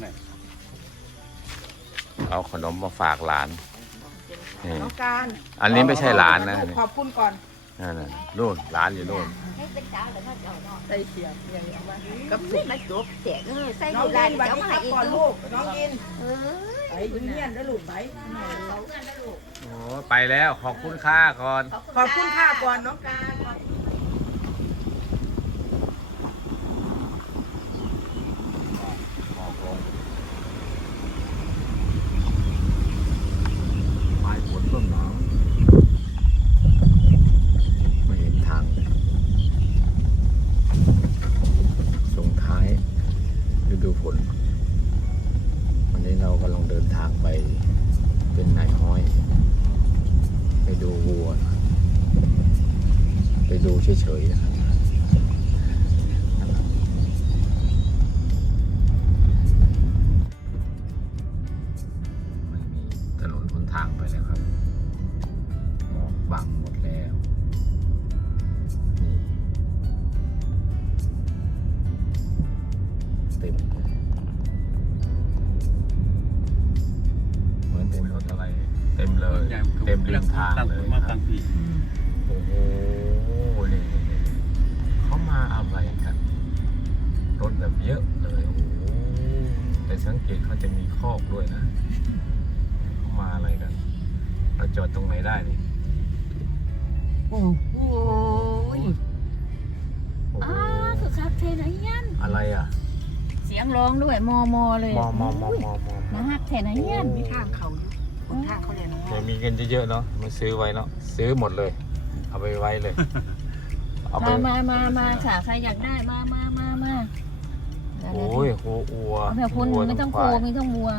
ไหนเอาขนมมาฝากหลานนี่น้องการอันนี้ไม่ใช่หลานนะนี่ขอบคุณก่อนนั่นน่ะนู่นหลานอยู่นู่นให้เป็นเจ้าหรือว่าเจ้าเนาะใส่เสียบอย่างนี้เอามากับนี่มาจบแจกเออใส่น้องดูยิแลนวันเจ้านี้มาครับอีกก่อนลูกน้องยินเออไปอยูเนียนได้อลูกไปเขาเงินนะลูกโอ้ไปแล้วขอบคุณค่าก่อน ขอบคุณค่าก่อนน้องการ ปลายฝนต้นหนาวไม่เห็นทางเลยส่งท้ายฤดูฝน วันนี้เรากำลังเดินทางไปเป็นนายห้อย ไปดูวัวนะ ไปดูเฉยๆ ตรงไหนได้นี่โอ้โหโอ้โหอ้าคือคักเทนยันอะไรอะเสียงร้องด้วยมอมอเลยมอมอมอมอมอนะฮักเทนยันมีทางเขาอยู่บนทางเขาเรียนนะเดี๋ยวมีเงินเยอะๆเนาะมาซื้อไว้เนาะซื้อหมดเลย เอาไปไว้เลยเอาไปมามามามาค่ะใครอยากได้มามามามาเดี๋ยวโอ้ยโหอัวเดี๋ยวคุณวัวไม่ต้องโคควายไม่ต้องวัว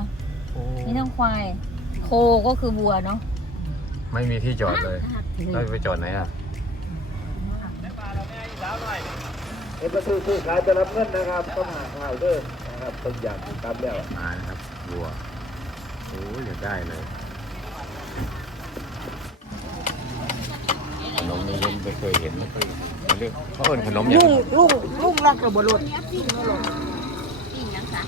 โอ้ไม่ต้องควาย โคก็คือวัวเนาะ ไม่มีที่จอดเลยเราไปจอดไหนอะเอ็นประตูซื้อขายจะรับเงินนะครับต้องหาข่าวเด้อนะครับต้องอย่างถูกตามแล้วมานะครับวัวโอ้ยอยากได้เลยขนมนี้ยังไม่เคยเห็นไม่เคยเห็นเขาเรียกเขาเอิ้นขนมอย่างลุงลุงลุงล็อกระบบรถปิ้งยังคะ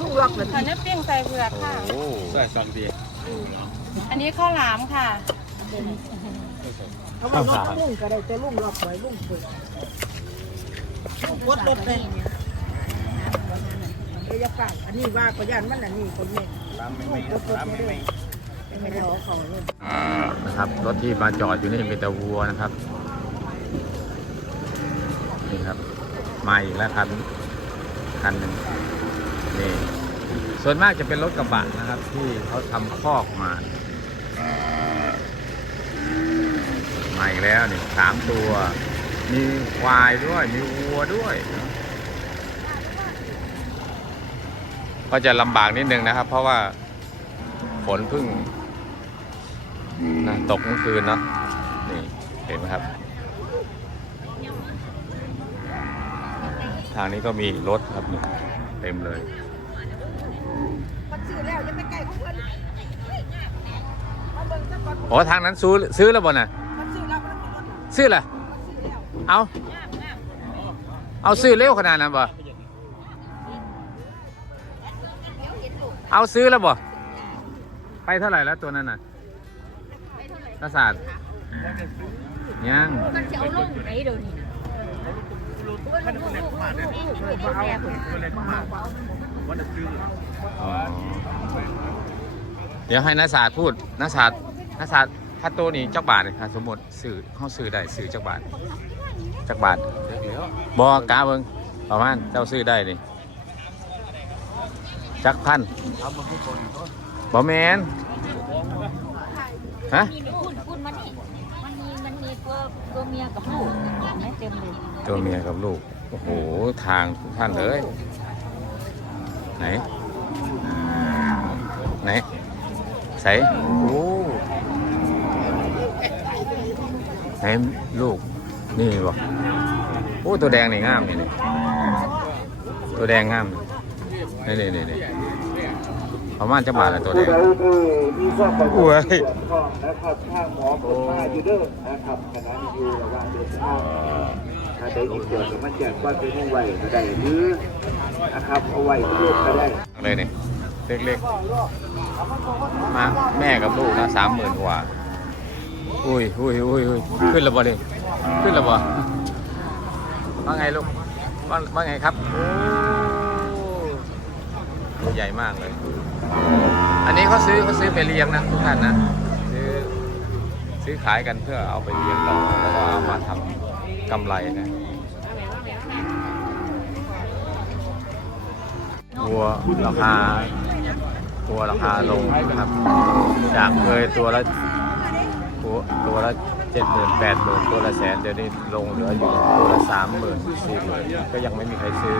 ลุงล็อกเลยขอเนื้อปิ้งใส่เผือกค่ะโอ้ใส่ซองดี อันนี้ข้าวหลามค่ะ เขาบอกน้องลุงก็ได้แต่ลุงล็อกไว้ลุ่งเปิดกดรถเลยเอ้ยอย่าฝากอันนี้ว่าก็ย่านมันอันนี้คนนี้ร้านไม่ไม่ร้านไม่ไม่ไม่ขอขาเลย นะครับรถที่มาจอดอยู่นี่มีแต่วัวนะครับนี่ครับมาอีกแล้วครับคันหนึ่งนี่ส่วนมากจะเป็นรถกระบะนะครับ ที่เขาทำคอกมา มาอีกแล้วนี่สามตัว มีควายด้วย มีวัวด้วย ก็จะลำบากนิดนึงนะครับ เพราะว่าฝนเพิ่งนะตกเมื่อคืนเนาะนี่เห็นไหมครับ ทางนี้ก็มีรถครับนี่เต็มเลยมันซื้อแล้วยังไม่ใกล้ของเพิ่น บิ่งซะก่อนโอ้ทางนั้นซื้อซื้อแล้วบ่น่ะ มันซื้อแล้วมันเป็นรถซื้อละเอาเอาซื้อเร็วขนาดนั้นบ่เอาซื้อแล้วบ่ไปเท่าไหร่แล้วตัวนั้นน่ะกระสาดยังมันจะเอาลงไหนเดี๋ยวนี้นะท่านคนเล็กมากเลยคนเล็กมากวันจะซื้อ อ๋อ เดี๋ยวให้นาศาสตร์พูดนาศาสตร์นาศาสตร์ถ้าตัวนี้จักบาทเลยถ้าสมมติซื้อเขาซื้อได้ซื้อจักบาทจักบาทบอกาเบิงประมาณเจ้าซื้อได้นี่จักพันเอามาให้คนก็บอแมนฮะมีพูดพูดมานี่มันมีมันมีตัวตัวเมียกับลูกเห็นไหมเต็มเลยตัวเมียกับลูก โอ้โห ทางทุกท่านเลย ไหน ไหน ใส่โอ้ไหนลูก นี่บ่โอ้ ตัวแดงนี่งามนี่นี่ตัวแดงงามนี่นี่นี่นี่ประมาณจะบาทละตัวแดผู้งใดที่มีข้อกังวโอ้ลยในส่วนของนะครับทางหมอผมมาอยู่เด้อนะครับขณะนี้อยู่ระหว่างเดินทางให้ถ้าได้อีกตัวก็มาแจกก้อนเป็นห้องไว้ก็ได้หรือนะครับเอาไว้ลูกก็ได้เลยเนี่ย เล็กๆ มาแม่กับลูกนะสามหมื่นกว่า อุ้ยอุ้ยอุ้ยอุ้ยขึ้นแล้วบ่เลยขึ้นแล้วบ่ว่าไงลูกว่าว่าไงครับโอ้ใหญ่มากเลย อันนี้เขาซื้อเขาซื้อไปเลี้ยงนะทุกท่านนะ ซื้อซื้อขายกันเพื่อเอาไปเลี้ยงต่อแล้วก็เอามาทำกำไรนะวัวราคา วัวราคาลงนะครับ จากเคยตัวละตัวละเจ็ดหมื่นแปดหมื่นตัวละแสนเดี๋ยวนี้ลงเหลืออยู่ตัวละสามหมื่นสี่หมื่นก็ยังไม่มีใครซื้อ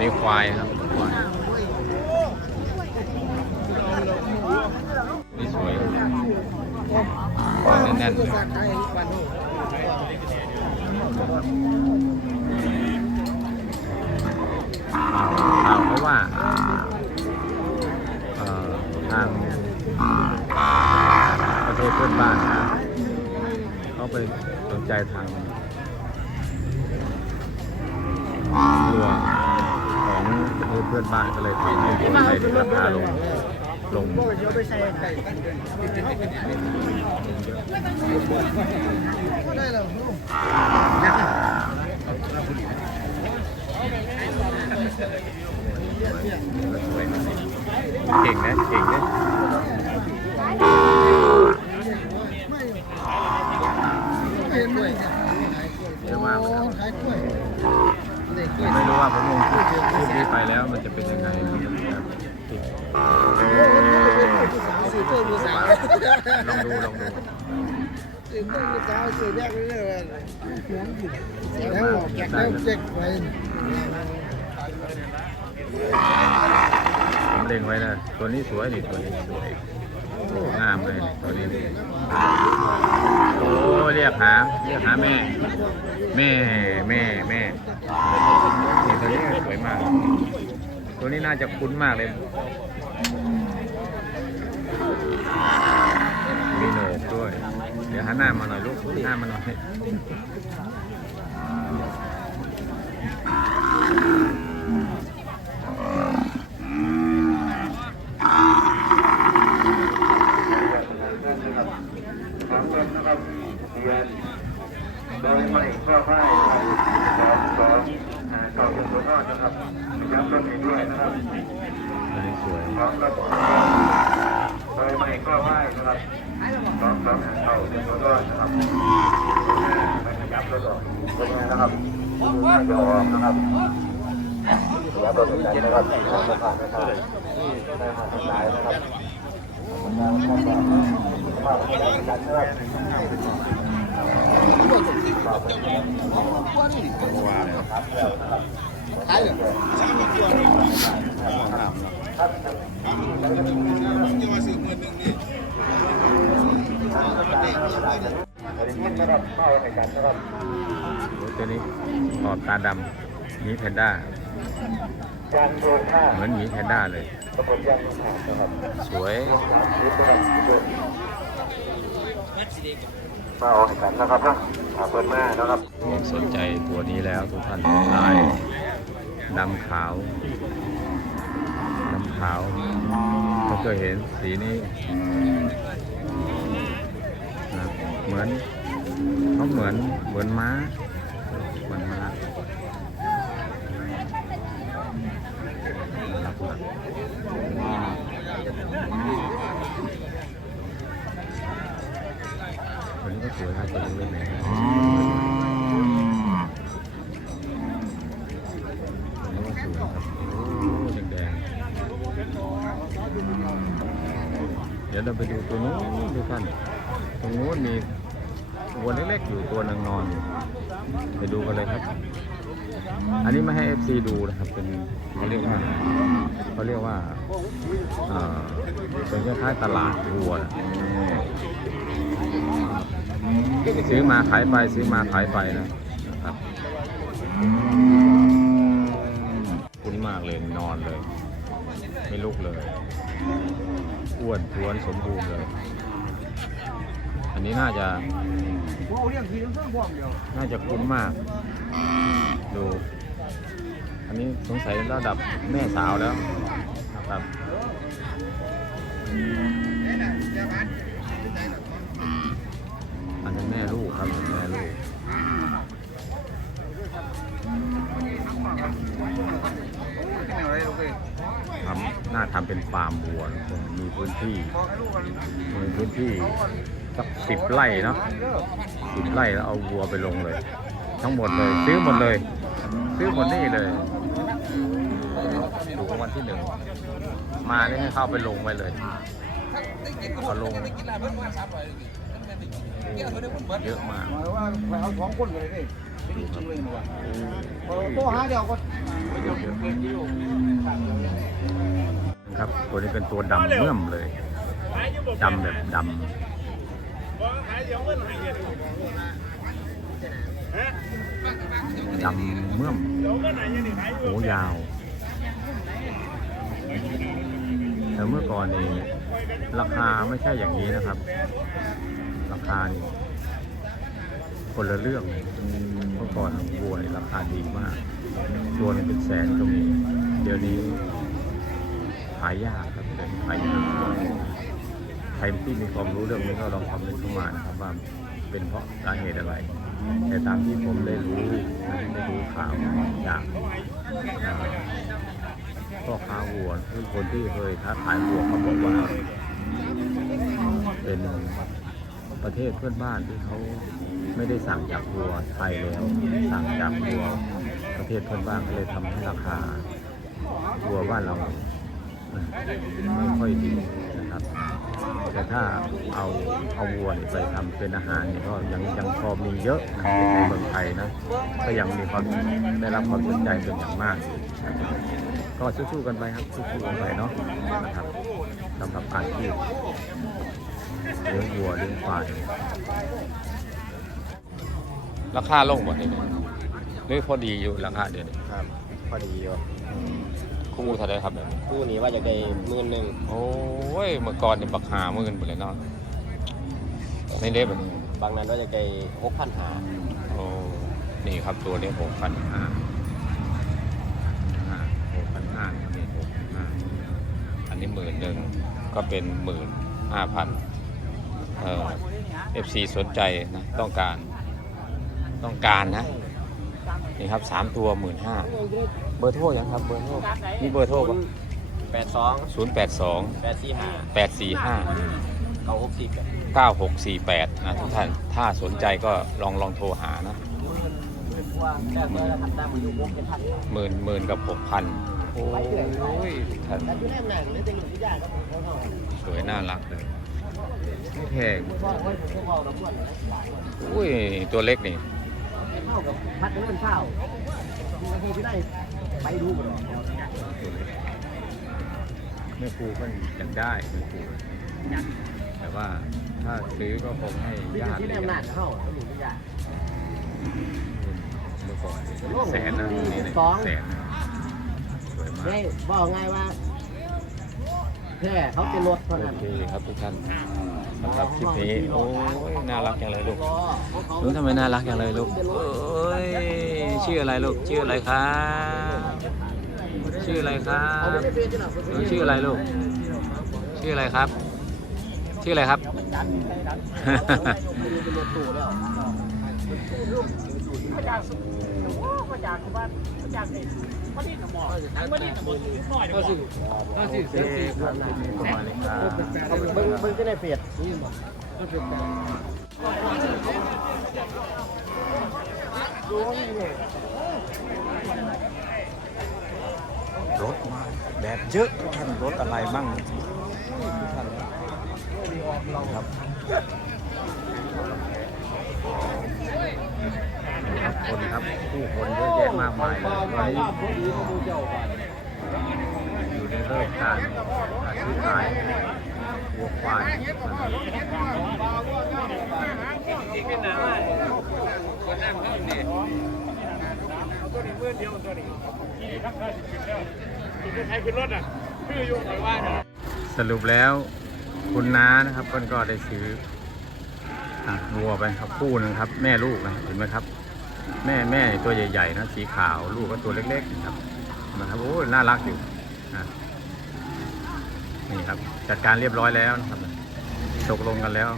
นี่ควายครับควายนี่สวยควายแน่นๆเลยข่าวเขาว่า เขาไปสนใจทางตัวของเพื่อนบ้านก็เลยทำให้วัวไทยราคาลงลงเก่งนะเก่งนะเยอะมากเลยครับไม่รู้ว่าผมลงคลิปคลิปนี้ไปแล้วมันจะเป็นยังไงนะครับลองดูลองดู แล้วแล้วเจ็กไว้ผมเล็งไว้นะตัวนี้สวยนี่ตัวนี้สวยงามเลยตัวนี้โอ้เรียกหาเรียกหาแม่ แม่แม่แม่นี่ตัวนี้สวยมาก ตัวนี้น่าจะคุ้นมากเลย มีโหนกด้วย เดี๋ยวหันหน้ามาหน่อยลูกหน้ามาหน่อย สามคนนะครับเรียนโดยไม่ข้อให้สองสองอ่าเก่าเป็นตัวนอกนะครับย้ำรถอีกด้วยนะครับ ตัวนี้สวย พร้อมระบบโดยไม่ข้อให้นะครับสองสองเก่าเป็นตัวนอกนะครับไม่ขยับรถออกเป็นไงนะครับดูหน้าจอนะครับขยับรถอีกนะครับไม่ผ่านไม่ผ่านไม่ผ่านไม่ผ่านทางซ้ายนะครับมาเข้ามาเข้ามากันนะครับ อันนี้นะครับเข้าในกันนะครับโอ้ตัวนี้ขอบตาดำหมีแพนด้า เหมือนหมีแพนด้าเลยตำบลยางโดนห้านะครับสวยนี่เป็นมาออกในกันนะครับนะถามเปิดมานะครับสนใจตัวนี้แล้วทุกท่านลายดำขาวดำขาวก็เคยเห็นสีนี้นะเหมือนเขาเหมือนเหมือนม้าเหมือนม้าตัวนี้ ก็สวยครับตัวนี้เลยครับโอ้แดงๆเดี๋ยวเราไปดูตัวนู้นดูท่านตรงนู้นมีวัวเล็กๆอยู่ตัวนึงนอนอยู่ไปดูกันเลยครับ อันนี้ไม่ให้ FC ดูนะครับ เป็นเขาเรียกว่าเขาเรียกว่าเป็นคล้ายๆตลาดวัวนะ ซื้อมาขายไปซื้อมาขายไปนะครับคุ้นมากเลยนอนเลย ไม่ลุกเลยอ้วนท้วนสมบูรณ์เลย อันนี้น่าจะน่าจะคุ้มมาก ดู อันนี้สงสัยระดับแม่สาวแล้วนะครับ แม่ลูกครับแม่ลูกทำน่าทำเป็นฟาร์มวัวนะผมมีพื้นที่มีพื้นที่สักสิบไร่เนาะสิบไร่แล้วเอาวัวไปลงเลย ทั้งหมดเลย ซื้อหมดเลย ซื้อหมดนี่เลยถูกรางวัลที่หนึ่งมานี่ให้เข้าไปลงไว้เลยเอาลง เยอะมากว่าไปเอาสองคนเลยดิจริงเลยว่ะโตหาเดียวก็ครับ ตัวนี้เป็นตัวดำเมื่อมเลยดำแบบดำดำเมื่อมหูยาว แต่เมื่อก่อนนี่ราคาไม่ใช่อย่างนี้นะครับ ราคานี่คนละเรื่องเมื่อก่อนวัวนี่ราคาดีมาก ตัวนึงเป็นแสนก็มี เดี๋ยวนี้หายากครับเดี๋ยวนี้หายากใครที่มีความรู้เรื่องนี้ก็ลองคอมเมนต์เข้ามานะครับว่าเป็นเพราะสาเหตุอะไร แต่ตามที่ผมได้รู้ได้รู้ข่าวจากเอ่อพ่อค้าวัวหรือคนที่เคยค้าขายวัวเขาบอกว่าเป็น ประเทศเพื่อนบ้านที่เขาไม่ได้สั่งจากวัวไทยแล้วสั่งจากวัวประเทศเพื่อนบ้านก็เลยทำให้ราคาวัวบ้านเราไม่ค่อยดีนะครับ แต่ถ้าเอาเอาวัวไปทำเป็นอาหารนี่ก็ยังยังพอมีเยอะนะในเมืองไทยนะก็ยังมีความได้รับความสนใจเป็นอย่างมากนะครับก็สู้ๆกันไปครับสู้ๆกันไปเนาะนะครับสำหรับอาชีพ เลี้ยงวัวเลี้ยงควายราคาลงหมดเลยเนี่ยหรือพอดีอยู่ราคาเดี๋ยวนี้ครับพอดีอยู่คู่เท่าไรครับเนี่ยคู่นี้ว่าจะได้หมื่นหนึ่งโอ้ยเมื่อก่อนเนี่ยบักหาเมื่อเงินหมดเลยเนาะในเล็บแบบนี้บางนั้นว่าจะได้หกพันหาโอ้นี่ครับตัวนี้หกพันห้าหกพันห้านี่หกพันห้าอันนี้หมื่นหนึ่งก็เป็นหมื่นห้าพัน เอ่อฟซีสนใจนะต้องการต้องการนะนี่ครับสามตัวหมื่นห้าเบอร์โทรยังครับเบอร์โทรมีเบอร์โทรปะแปดสองศูนย์แปดสองแปดสี่ห้าแปดสี่ห้าเก้าหกสี่แปดเก้าหกสี่แปดนะทุกท่านถ้าสนใจก็ลองลองโทรหานะแรกเลยทำตามอายุวงเป็นพันหมื่นหมื่นกับหกพันโอ้ยท่านแล้วที่แรกหนังเลยเป็นหนุ่มที่ยากครับผมเขาเท่าสวยน่ารักเลยไม่ แพงพ่อไว้ผมก็บอกเราพ่วนนะอุ้ยตัวเล็กนี่เท่ากับพัดเงินเท่าบางทีที่ได้ไปดูกันหรอไม่ครูก็อยากได้ไม่ครูแต่ว่าถ้าซื้อก็คงให้ญาติที่เลี้แรยกงหนังเท่าแล้วหนุ่มที่ยากเมื่อก่อนแสนนะนี่เนี่ยแสนนะสวยมากได้บอกไงว่าแค่เขาเป็นรถเท่าโอนั้นเคครับทุกท่าน สำหรับคลิปนี้ โอ้ยน่ารักจังเลยลูกรอเขาลูกทำไมน่ารักจังเลยลูกเอ้ยชื่ออะไรลูกชื่ออะไรครับชื่ออะไรครับเขาไม่ได้เป็นที่หลังหนูชื่ออะไรลูก ชื่ออะไรครับ ชื่ออะไรครับ ดันไปดันเป็นรถตู้แล้วโอเคครับประมาณนี้ครับเบิ่งเบิ่งที่ในเพจรถมาแบบเยอะท่านรถอะไรมั่งครับ คนครับผู้คนเยอะแยะมากมายเลยตอนนี้อยู่ในเริ่มการซื้อขายวัวควายสรุปแล้วคุณน้านะครับก็ได้ซื้ออะวัวไปครับคู่นึงครับ แม่ลูกนะเห็นไหมครับ แม่แม่ตัวใหญ่ๆนะสีขาวลูกก็ตัวเล็กๆนะครับนะครับโอ้ยน่ารักอยู่นะนี่ครับ จัดการเรียบร้อยแล้วนะครับตกลงกันแล้ว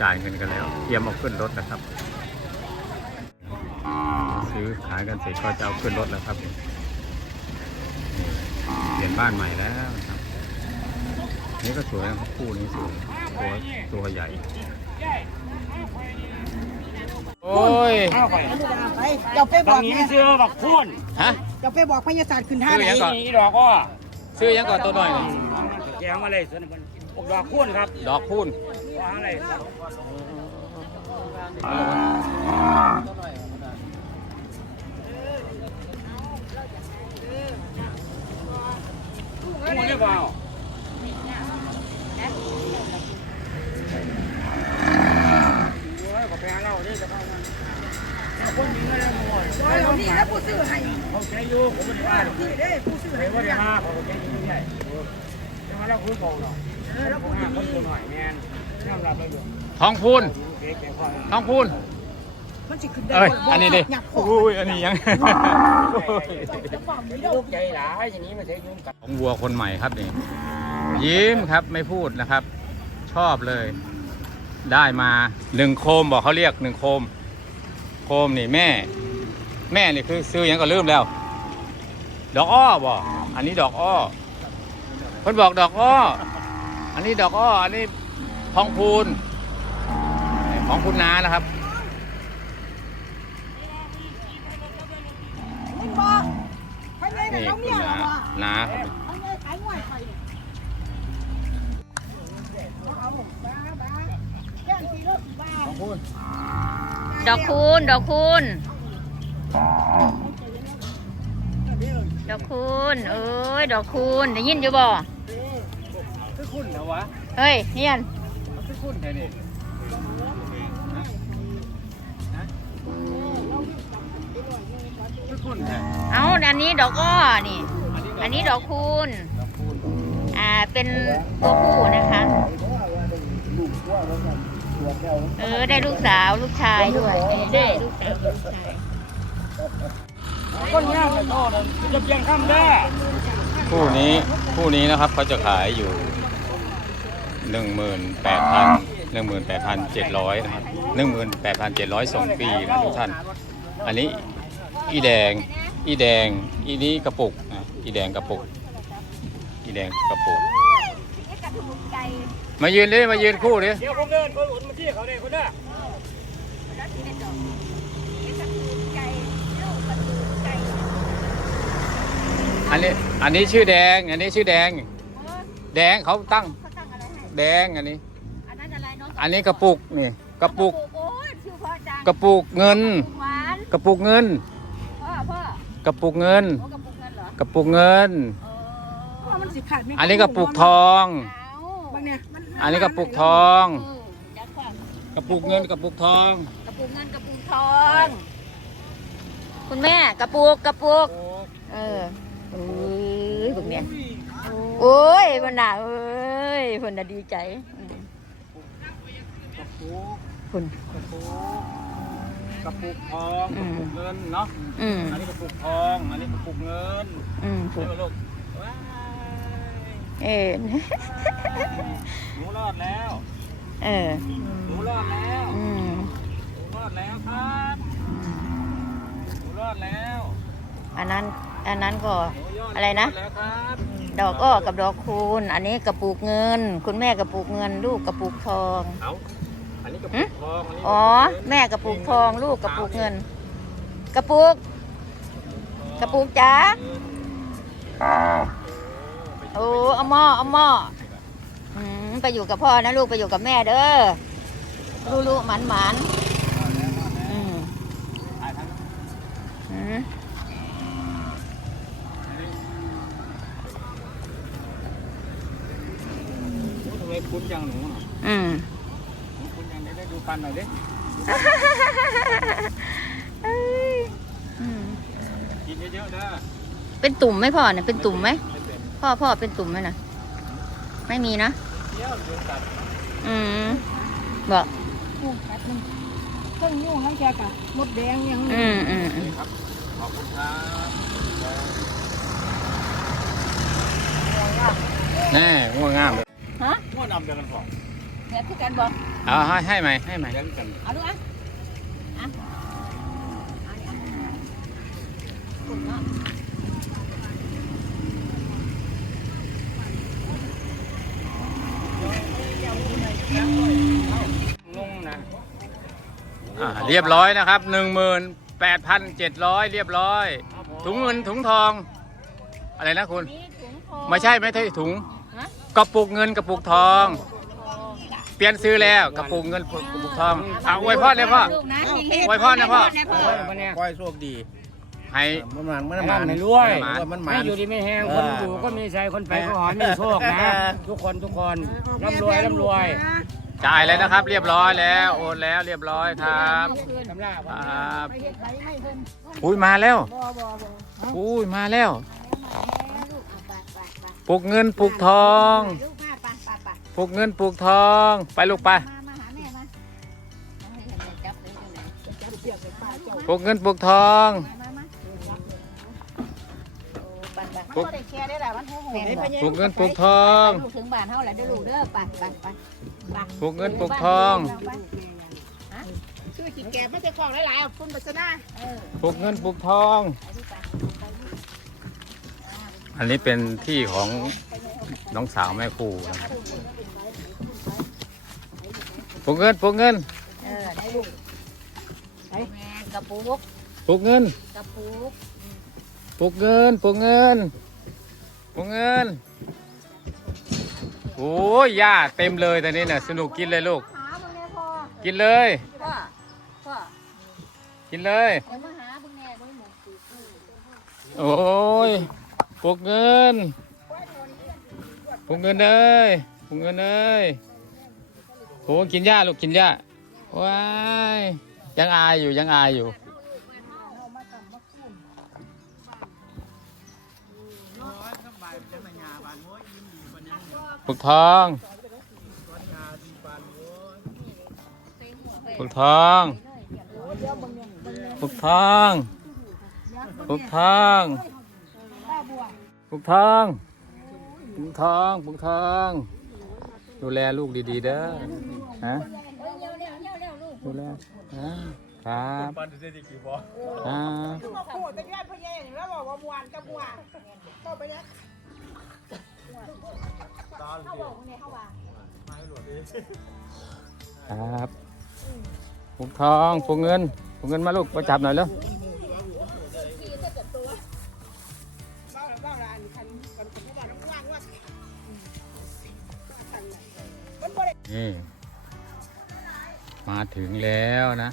จ่ายเงินกันแล้ว เตรียมเอาขึ้นรถนะครับ ซื้อขายกันเสร็จก็จะเอาขึ้นรถแล้วครับเปลี่ยนบ้านใหม่แล้วนะครับ นี่ก็สวยนะครับคู่นี้สวยตัวตัวใหญ่ โอ้ยไปเจ้าไปบอกนี้แม่เสื้อบักพูนฮะเจ้าไปบอกพญาศาสตร์ขึ้นท่าซื้อไหนยังก่อนนี่ดอกก็ซื้อยังก่อนตัวหน่อย แกงมาเลยส่วนมันดอกพูนครับดอกพูนว่าอะไรครับพูดหรือเปล่าโอ้ยขอแพงเราดิจะเข้ามา คนยิงอะไรหมดร้อยเรานี่แล้วผู้ซื้อให้เขาใช้ยูผมไม่ได้ว่าหรอกที่เด้ผู้ซื้อใครให้ว่าได้มาเขาใช้ยูใหญ่จะมาแล้วคุณบอกหรอกเออแล้วคุณห้าคนตัวหน่อยแมนยอมรับเลยอยู่ทองพูนเด็กแก่พ่อทองพูนมันสิขึ้นได้เอ้ยอันนี้ดิหยับคออุ้ยอันนี้ยังลูกใจหลายอย่างนี้ไม่ใช่ยุ่งกับของวัวคนใหม่ครับนี่ยิ้มครับไม่พูดนะครับ ชอบเลย ได้มาหนึ่งโคมบอกเขาเรียกหนึ่งโคมโคมนี่แม่ แม่นี่คือซื้อหยังก็ลืมแล้ว ดอกอ้อบออันนี้ดอกอ้อเพิ่นบอกดอกอ้อ อันนี้ดอกอ้อ อันนี้ทองพูน ของคุณนานะครับมันบอกไปเลยกับนี่เขาคุเมียณเรานาว่านาครับเขาเลยขายง่วยไปเอาบ้าบ้าแค่ทีเลิกบ้า ดอกคูณ ดอกคูณ ดอกคูณ เอ้ย ดอกคูณ ได้ยินอยู่บ่คือคุณนะวะ เฮ้ยเฮียนคือคุณแค่นี้คือคุณแค่เอาอันนี้ดอกอ้อนี่ อันนี้ดอกคูณ อ่า เป็นตัวผู้นะคะ เออได้ลูกสาวลูกชายด้วยได้ลูกสาวลูกชายคนงามแต่ก็จะเพียงคำได้คู่นี้คู่นี้นะครับเขาจะขายอยู่หนึ่งหมื่นแปดพันหนึ่งหมื่นแปดพันเจ็ดร้อยนะครับหนึ่งหมื่นแปดพันเจ็ดร้อยส่งฟรีนะทุกท่าน อันนี้อีแดงอีแดงอีนี้กระปุกนะอีแดงกระปุกอีแดงกระปุก มายืนดิมายืนคู่ดิเดี๋ยวผมเดินคนอุ่นมาที่เขาเนี่ยคนน่ะอันนี้อันนี้ชื่อแดง อันนี้ชื่อแดง แดงเขาตั้งเขาตั้งอะไรให้แดงอันนี้ อันนั้นอะไรน้องอันนี้กระปุกนี่กระปุกโอ้ยชื่อพ่อจังกระปุกเงิน หวานกระปุกเงิน พ่อพ่อกระปุกเงิน โอ้กระปุกเงินเหรอกระปุกเงินเออเพราะมันสิขาดไม่อันนี้กระปุกทอง เอาบางเนี่ยมัน อันนี้กระปุกทองเออยัดก่อนกระปุกเงินกระปุกทอง กระปุกเงินกระปุกทอง คุณแม่กระปุกกระปุก เออเอ้ยพวกเนี้ยโอ้ยมันน่ะเอ้ยคนน่ะดีใจอืมคุณกระปุกทองอืกระมปุกเงินเนาะอืมอันนี้กระปุกทองอันนี้กระปุกเงินอืมเดี๋ยวลูกว้าย เออหนูรอดแล้ว เออหนูรอดแล้วอืมหนูรอดแล้วครับหนูรอดแล้วอันนั้นอันนั้นก็หนูยอดอะไรนะดแล้วครับดอกอ้อกับดอกคูณ อันนี้กระปุกเงิน คุณแม่กระปุกเงิน ลูกกระปุกทอง เอาอันนี้กระปุกทองนนี้อ๋อ แม่กระปุกทอง ลูกกระปุกเงิน กระปุก กระปุกจ๋า โอ้เอาหม้อเอาหม้ออืมไปอยู่กับพ่อนะลูกไปอยู่กับแม่เด้อลูลูหมันหมันอืมอืมโอ้ทำไมคุ้นจังหนูอะอืมหนูคุ้นจังได้ได้ดูฟันหน่อยดิเอ้ยอืมกินเยอะๆเด้อเป็นตุ่มไหมพ่อเนี่ยเป็นตุ่มไหมไม่เป็น พ่อพ่อเป็นตุ่มไหมนะไม่มีนะเที่ยวดูกัดอืมบอกเยุ่งกัดมันเครื่องยุ่งทั้งแกกะมดแดงยังอืมอืมอืมขอบคุณครับแน่ง่วงงามเลยฮะง่วงนำเดียวกันพอเนี่ยคือกันบอกเอาให้ให้ไหมให้ไหมเดียวกันเอาดูอะอะ ลุงนะ อ่าเรียบร้อยนะครับหนึ่งหมื่นแปดพันเจ็ดร้อยเรียบร้อย ถุงเงินถุงทอง อะไรนะคุณ นี่ถุงทองไม่ใช่ไม่ใช่ถุงฮะกระปุกเงินกระปุกทองเปลี่ยนซื้อแล้วกระปุกเงินกระปุกทองเอาอวยพรเลยพ่อ ลูกนะเฮงๆอวยพรนะพ่ออวยพรนะพ่อวันนี้ค่อยโชคดีให้ มันมันมันไม่มัมันนไม่รวยมันมัไม่น อยู่ดีไม่แห้งคนอยู่ก็มีใจคนไปก็หอมีโชคนะ ทุกคนทุกคนร่ำรวยร่ำรวย จ่ายเลยนะครับ เรียบร้อยแล้ว โอนแล้วเรียบร้อยครับทำลาครับอุ้ยมาแล้วอุ้ยมาแล้วปลุกเงินปลุกทองลูกมาไปไปไปปลุกเงินปลุกทอง ไปลูกไปมามาหาแม่มาเอาให้เห็นเลยจับเลยจับเปียกเลยป้าเจ้าปลุกเงินปลุกทองมามาปั่นไปปลุกมันบ่ได้แชร์ได้แหละมันโหโหปลุกเงินปลุกทอง ลูกถึงบ้านเฮาแหละเด้อลูกเด้อไปไปไปไปปลุกเงินปลุกทองคือขี้แก่ไม่ใช่ของหลายๆคุณปัสนาเออปลุกเงินปลุกทอง อันนี้เป็นที่ของน้องสาวแม่ครูนะครับปลุกเงินปลุกเงินเออได้ลูกไปแม่กระปุกปลุกเงินกระปุกปลุกเงินปลุกเงินปลุกเงิน โอ้ยหญ้าเต็มเลยตอนนี้น่ะ สนุกกินเลยลูก หามึงแน่พอกินเลย พ่อพ่อกินเลย เดี๋ยวมาหามึงแน่มึงหมูปีกโอ้ยปุกเงินปุกเงินเลยปุกเงินเลยโอ้กินหญ้าลูกกินหญ้าว้ายยังอายอยู่ยังอายอยู่ ปลุกทองปลุกทองปลุกทองปลุกทองปลุกทองปลุกทองปลุกทองดูแลลูกดีๆเด้อฮะดูแลนะครับครับ โอ้าติพ่อใหญ่แล้วบอกว่ามวนกับมวนก็ไปแล้วเขาบอกเนี่ยเขาว่าครับปลุกทองปลุกเงินปลุกเงินมาลูกมาจับหน่อยเร็วบ้วนี่มาถึงแล้วนะ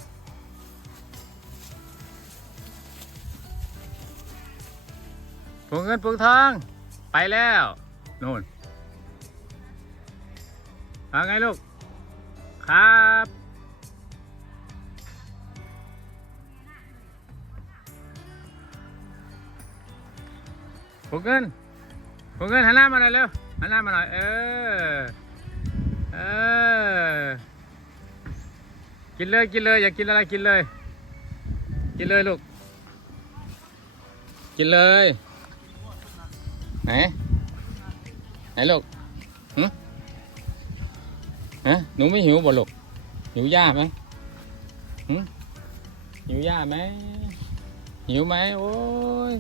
ปลุกเงินปลุกทอง ไปแล้ว โน่นว่าไงลูก ครับปลุกเงินปลุกเงินหันหน้ามาหน่อยเร็ว หันหน้ามาหน่อย เออ เออ กินเลย กินเลย อยากกินอะไรกินเลย กินเลยลูก กินเลย ไหน ไหนลูกหึฮะหนูไม่หิวบ่ลูกหิวหญ้าไหมหึหิวหญ้าไหมหิวไหมโอ้ย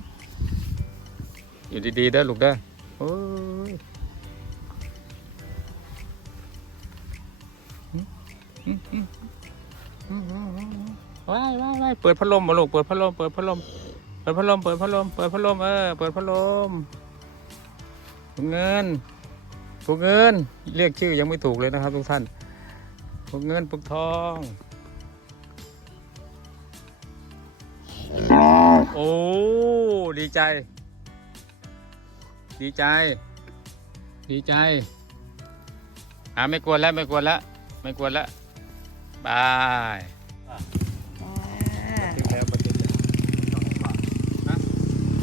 อยู่ดีๆเด้อลูกเด้อโอ้ยว้ายว้ายว้ายเปิดพัดลมมาลูกเปิดพัดลมเปิดพัดลมเปิดพัดลมเปิดพัดลมเปิดพัดลมเออเปิดพัดลม ปลุกเงินปลุกเงิน เรียกชื่อยังไม่ถูกเลยนะครับทุกท่านปลุกเงินปลุกทอง โอ้ ดีใจ ดีใจ ดีใจอ่าไม่กวนแล้วไม่กวนแล้วไม่กวนแล้วบายถึงแล้วประตูฮะ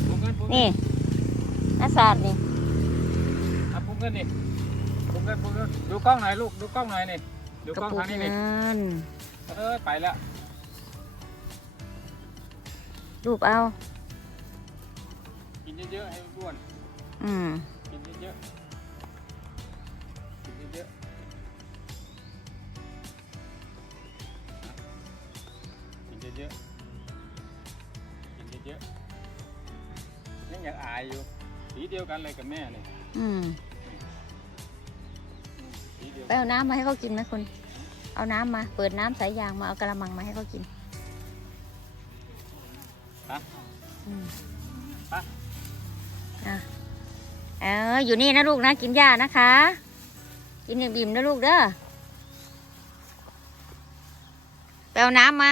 ปลุกเงินปลุกเงินนี่อาศาสตร์นี่ อะปลุกเงินนี่ปลุกเงินปลุกเงินดูกล้องหน่อยลูกดูกล้องหน่อยนี่ดูกระกล้องปุกทางนี้นี่นั่นเออไปแล้วรูปเอา กินเยอะๆให้อ้วนอืมกินเยอะๆกินเยอะๆกินเยอะๆกินเยอะๆยังอยากอายอยู่สีเดียวกันเลยกับแม่นี่อืมสีเดียว ไปเอาน้ำมาให้เขากินไหมคุณ เอาน้ำมา เปิดน้ำสายยางมาเอากระมังมาให้เขากินไปอืมไปอะเอออยู่นี่นะลูกนะ กินหญ้านะคะ กินอย่างบิ่มนะลูกเด้อไปเอาน้ำมา